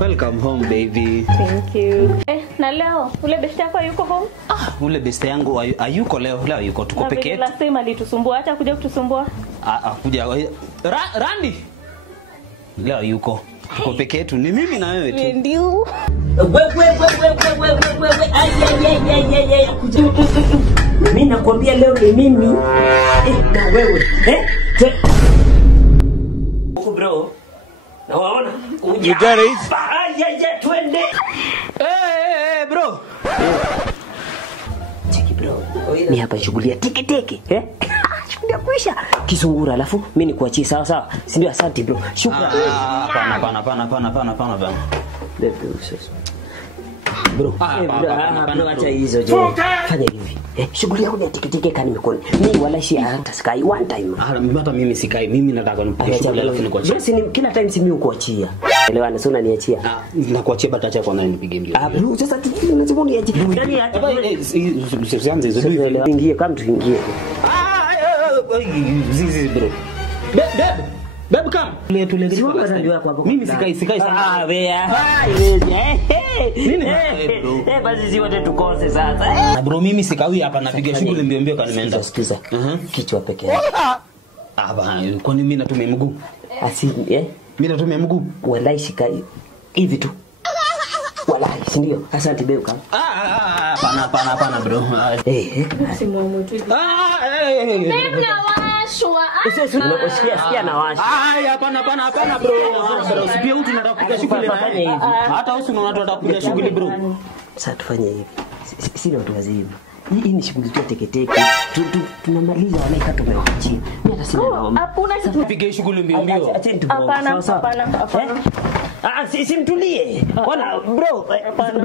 Welcome home baby. Thank you. Na leo ule besti yako yuko home? Ule besti yangu hayuko leo yuko tuko peke yetu. Last time alitusumbua hata kuja kutusumbua. Kuja Randy. Leo yuko tuko peke yetu ni mimi na wewe tu. Ndio. Mimi nakwambia leo ni mimi na wewe. Bro. Naona You got it? Twende. Bro. Cheki bro. Ni hapa shughuli ya teke. Shughuli ya kuisha. Kisungura alafu mimi nikuachie sawa. Si ndio? Asante bro. Shukrani. Pana. Bro, acha hizo jo. Fanya hivi. Shughuli yako ni teke kani nimekuona. Mimi wala shi hata sky one time. Hata mimi sikai. Mimi nataka nipige shughuli alafu nikuachie. Bro, si kila time si mimi kuachia. Elewana sio unaniachia. Nakuachia bata kwa nani nipige mbio. Bro, sasa lazima uniachie. Yaani usianze hizo. Ingie kama tuingie. Zizi bro. Babe come. Mimi sikai sana. Wewe. Basi si wote tukose sasa. Bro mimi sikawi hapa napiga shughuli mbio kama nimeenda. Sikiza. Kichwa peke yake. Bana, kwani mimi natumia mguu? Mimi natumia mguu. Wallahi sikai hivi tu. Wallahi, si ndio? Asante babe kama. Pana bro. Simuamu tu. Sikia na washa. Hapana bro. Sipia utu nataka kupiga shughuli na hivi. Hata usi unataka kupiga shughuli bro. Sasa tufanye hivi. Sina watu wazima. Hii ni shughuli tu teke. Tunamaliza wale kata tumeachia. Mimi hata sina naomba. Hakuna kitu. Piga shughuli mbio. Hapana. Si mtulie. Wala bro. Hapana.